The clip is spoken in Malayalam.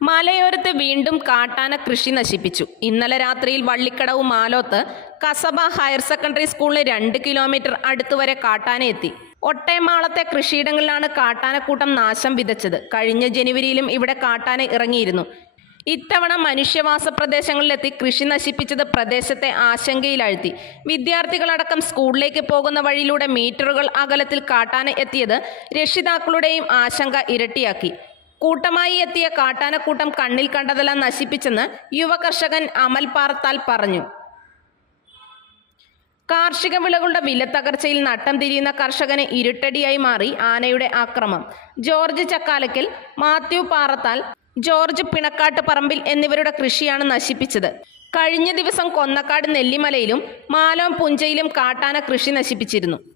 മലയോരത്ത് വീണ്ടും കാട്ടാന കൃഷി നശിപ്പിച്ചു. ഇന്നലെ രാത്രിയിൽ വള്ളിക്കടവ് മാലോത്ത് കസബ ഹയർ സെക്കൻഡറി സ്കൂളിന് രണ്ട് കിലോമീറ്റർ അടുത്ത് വരെ കാട്ടാന എത്തി. ഒട്ടേമാളത്തെ കൃഷിയിടങ്ങളിലാണ് കാട്ടാനക്കൂട്ടം നാശം വിതച്ചത്. കഴിഞ്ഞ ജനുവരിയിലും ഇവിടെ കാട്ടാന ഇറങ്ങിയിരുന്നു. ഇത്തവണ മനുഷ്യവാസ പ്രദേശങ്ങളിലെത്തി കൃഷി നശിപ്പിച്ചത് പ്രദേശത്തെ ആശങ്കയിലാഴ്ത്തി. വിദ്യാർത്ഥികളടക്കം സ്കൂളിലേക്ക് പോകുന്ന വഴിയിലൂടെ മീറ്ററുകൾ അകലത്തിൽ കാട്ടാന എത്തിയത് രക്ഷിതാക്കളുടെയും ആശങ്ക ഇരട്ടിയാക്കി. കൂട്ടമായി എത്തിയ കാട്ടാനക്കൂട്ടം കണ്ണിൽ കണ്ടതെല്ലാം നശിപ്പിച്ചെന്ന് യുവകർഷകൻ അമൽ പാർത്താൽ പറഞ്ഞു. കാർഷിക വിളകളുടെ വിലത്തകർച്ചയിൽ നട്ടം തിരിയുന്ന കർഷകന് ഇരുട്ടടിയായി മാറി ആനയുടെ ആക്രമം. George Chakkalakkal Mathew Parathal George Pinakkattu Parambil എന്നിവരുടെ കൃഷിയാണ് നശിപ്പിച്ചത്. കഴിഞ്ഞ ദിവസം കൊന്നക്കാട് നെല്ലിമലയിലും മാലോം പുഞ്ചയിലും കാട്ടാന കൃഷി നശിപ്പിച്ചിരുന്നു.